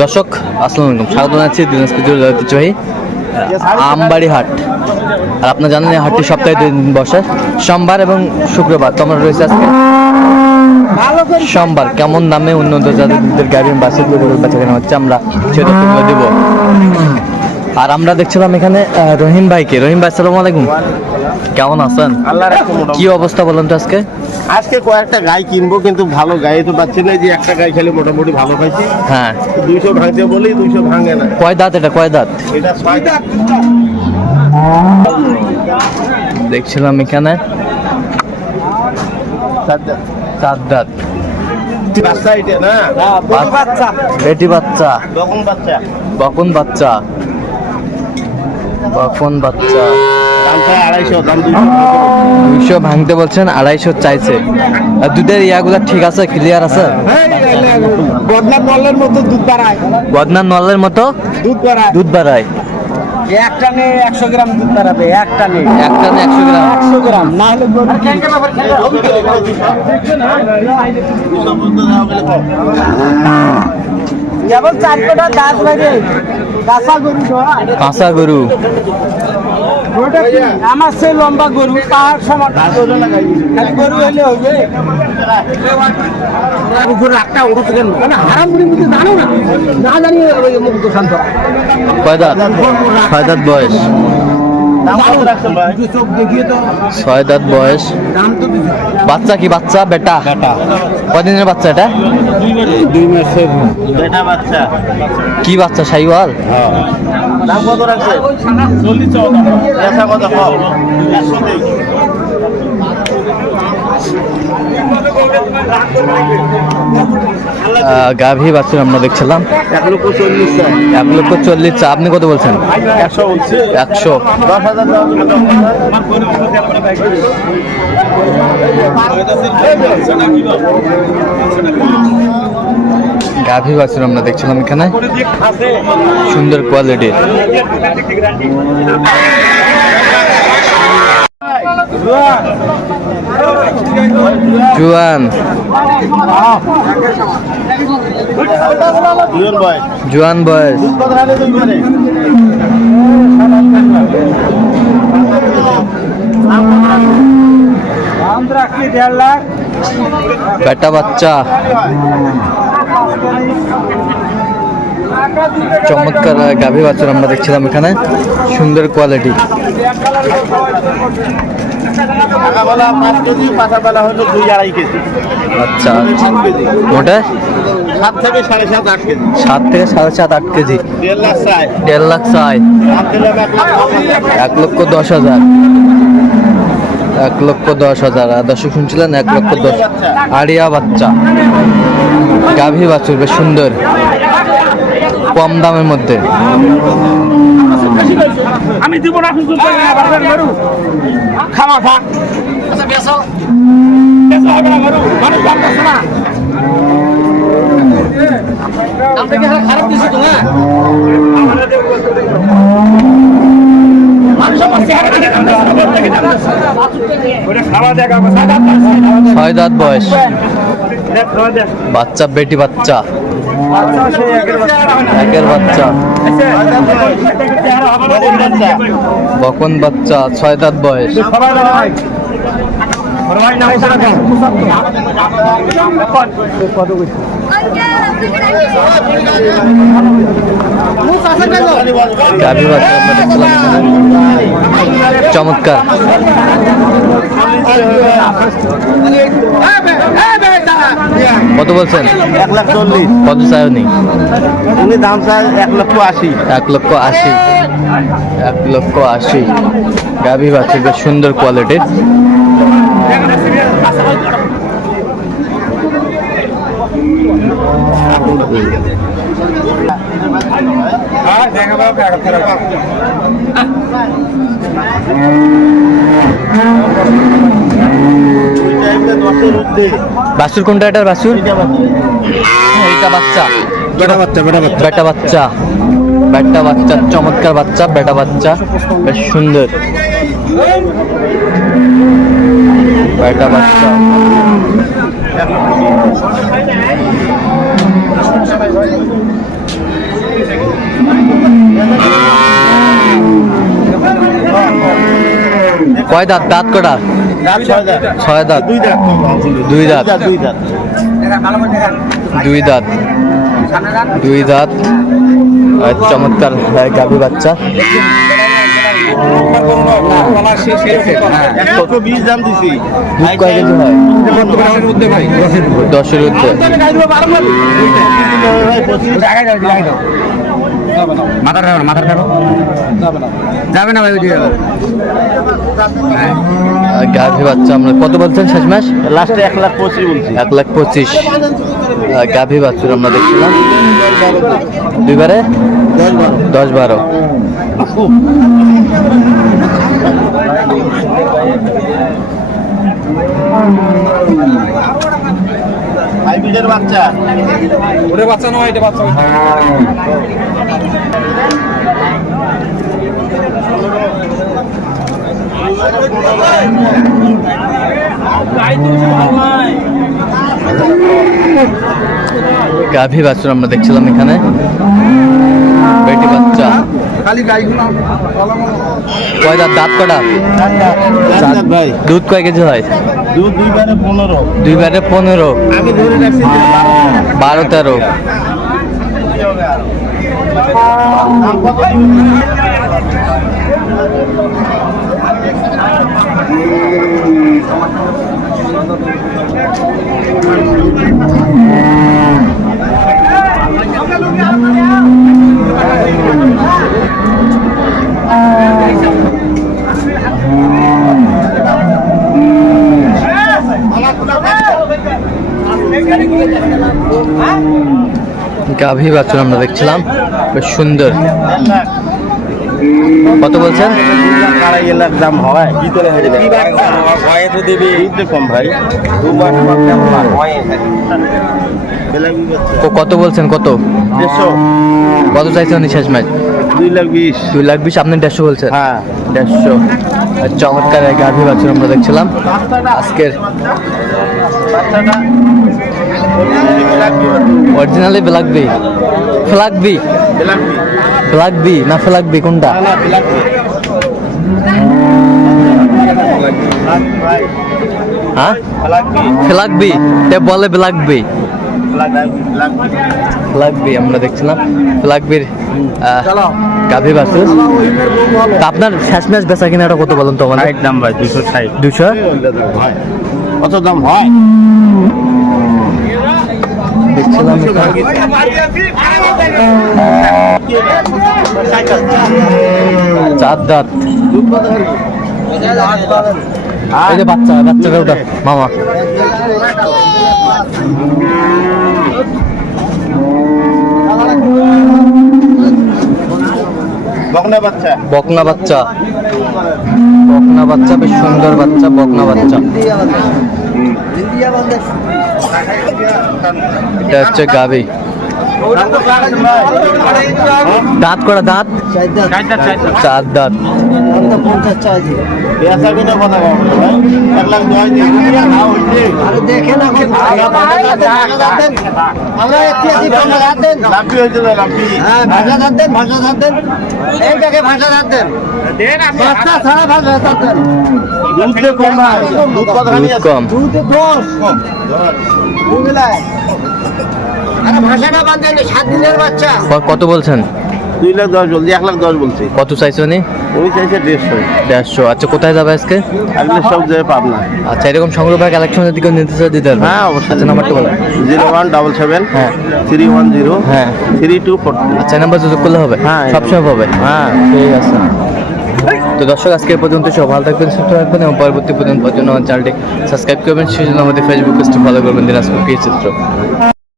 দর্শক, আসসালামু আলাইকুম। স্বাগত জানাচ্ছি দিনাজপুর জেলার ঐতিহ্যবাহী আমবাড়ি হাট আর আপনারা জানেন এই হাটটি সপ্তাহে দুই দিন বসে। সোমবার এবং শুক্রবার, তো আমরা রয়েছে আজকে সোমবার। কেমন দামে উন্নত জাতের গাড়ির বাসের বেচা কেনা হচ্ছে, আমরা সেটা দেবো। আর আমরা দেখছিলাম এখানে রহিম ভাইকে। রহিম ভাই আসসালামু আলাইকুম। কেমন আছেন? আল্লাহ কি অবস্থা বলেন তো আজকে? আজকে কয়েকটা গাই কিনবো কিন্তু ভালো গাই তো পাচ্ছি না। যে একটা গাই খেলে মোটামুটি ভালো পাইছি। হ্যাঁ। দুইশো ভাঙতে বলি দুইশো ভাঙে না। কয় দাঁত এটা? কয় দাঁত? এটা ছয় দাঁত। দেখছিলাম এখানে। চার দাঁত। বাচ্চা এটা না? বেটি বাচ্চা। বকন বাচ্চা। বকন বাচ্চা। প্রায় আড়াইশো দুইশো ভাঙতে বলছেন, আড়াইশো চাইছে। আর দুধের ইয়াগুলা ঠিক আছে ক্লিয়ার আছে? বদলা নলের মতো দুধ বাড়ায়। বদনার নলের মতো দুধ বাড়ায় দুধ বাড়ায় একটা নে একশো গ্রাম। দুধ বাড়াবে একটা নে একটা না একশো গ্রাম একশো গ্রাম না হলে কাঁচা গরু? আমার সে লম্বা গরু পাহাড় সমান গরু হলে হবে বয়স। ছয় দাঁত বয়স। বাচ্চা কি বাচ্চা? বেটা? বেটা। কদিনের বাচ্চা এটা? দুই মাসের। বেটা বাচ্চা। কি বাচ্চা সাইওয়াল? দাম কত রাখছে চল্লিশ কত গাভী বাছুর আমরা দেখছিলাম। এক লক্ষ চল্লিশ এক লক্ষ চল্লিশ চা আপনি কত বলছেন? একশো একশো। দশ হাজার গাভী বাছুর আমরা দেখছিলাম এখানে। সুন্দর কোয়ালিটির। জুয়ান। জুয়ান বয়স। বেটা বাচ্চা। চমৎকার গাভী বাছুর আমরা দেখছিলাম এখানে। সুন্দর কোয়ালিটি কেজি আচ্ছা। ওটা সাত থেকে সাড়ে সাত, আট কেজি। লাখ। এক লক্ষ দশ হাজার। এক লক্ষ দশ হাজার। আর দর্শক শুনছিলেন, এক লক্ষ দশ আড়িয়া বাচ্চা। গাভী বাছুর, বেশ সুন্দর। কম দামের মধ্যে? আমি দিব না খারাপ দিছে তো না খাওয়া ছয় দাঁত বয়স। বাচ্চা বেটি বাচ্চা। একের বাচ্চা। বকন বাচ্চা ছয় দাঁত বয়স। চমৎকার। কত বলছেন? এক লাখ চল্লিশ। কত চাইনি উনি? দাম চায় এক লক্ষ আশি। এক লক্ষ আশি। এক লক্ষ আশি। গাভী বাচ্চা বেশ সুন্দর কোয়ালিটির। দশের বাসুর কোনটা এটা বাসুর? হ্যাঁ, এটা বাচ্চা। বেটা বাচ্চা বেটা বাচ্চা। বেটা বাচ্চা। বেটা বাচ্চা চমৎকার বাচ্চা বেটা বাচ্চা। বেশ সুন্দর। বেটা বাচ্চা। Thank you. কয় দাঁত? দাঁত কটা? ছয় দাঁত। দুই দাঁত। দুই দাঁত। দুই দাঁত। চমৎকার গাভী বাচ্চা। দশের পঁচিশ মাথা ঠারো মাথা ঠারো যাবে না। ভাই ওই আর গাভী বাচ্চা আমরা কত বলছেন শেষ মাস লাস্টে এক লাখ পঁচিশ বলছি। এক লাখ পঁচিশ। গাভী বাচ্চুর আমরা দেখছিলাম। দুইবারে? দশ বারো। দশ বারো হাইব্রিডের বাচ্চা। ওরে বাচ্চা নয় এটা বাচ্চা গাভী বাছুর আমরা দেখছিলাম এখানে। বেটি বাচ্চা। খালি গাইগুলো কয় দাঁত কটা? ভাই। দুধ কয় কেজি হয়? দুধ দুইবারে পনেরো। দুইবারে পনেরো। আগে ধরে রাখছি বারো। তেরো। কত গাভী বাচ্চা আমরা দেখছিলাম বেশ সুন্দর। কত বলছেন? আড়াই লাখ দাম হয়। যায় ভয়ে তো দিবি। দুধ কম ভাই। দুবার বেলাগি বাচ্চা তো কত বলছেন? কত? দেড়শো। কত চাইছেন উনি শেষ ম্যাচ? দুই লাখ বিশ। দুই লাখ বিশ আপনি দেড়শো বলছেন? হ্যাঁ। দেড়শো। চমৎকার এক গাভী বাচ্চা আমরা দেখছিলাম। আজকের originally black B flack B black B না ফ্লাক বি কোনটা হ্যাঁ? বলে ব্ল্যাক বি ফ্লাক বি আমরা দেখছিলাম। ফ্লাক বির গাভী বাছুর তা আপনার শেষ ম্যাচ বেচা কিনাটা কত বলুন তো আমাদের? দাম ভাই দুশো ষাট। দুশো কত দাম হয়? দেখছিলাম। চার দাঁত। এই যে বাচ্চা বাচ্চাটা ওটা মামা। বকনা বাচ্চা। বকনা বাচ্চা। বকনা বাচ্চা বেশ সুন্দর বাচ্চা বকনা বাচ্চা। এটা হচ্ছে গাবি দাঁত করা দাঁত? চার দাঁত। কম। কত বলছেন? দুই লাখ দশ বলছি এক লাখ দশ বলছি। কত চাইছো নি ওই চাইছে দেড়শো। দেড়শো। আচ্ছা কোথায় যাবে আজকে? আসলে সব জায়গায় পাবনা। আচ্ছা এরকম সংগ্রহ বা কালেকশন যদি কেউ নিতে চায় দিতে পারবে। হ্যাঁ অবশ্যই। আচ্ছা নাম্বারটা বলো। জিরো ওয়ান ডাবল সেভেন হ্যাঁ। থ্রি ওয়ান জিরো হ্যাঁ। থ্রি টু ফোর আচ্ছা নাম্বার যোগাযোগ করলে হবে? হ্যাঁ, সবসময় পাবে? হ্যাঁ। ঠিক আছে। তো দর্শক আজকে পর্যন্ত সব ভালো থাকবেন সুস্থ থাকবেন এবং পরবর্তী পর্যন্ত পর্যন্ত আমার চ্যানেলটি সাবস্ক্রাইব করবেন। সেই জন্য আমাদের ফেসবুক পেজটি ফলো করবেন দিনাজপুর চিত্র।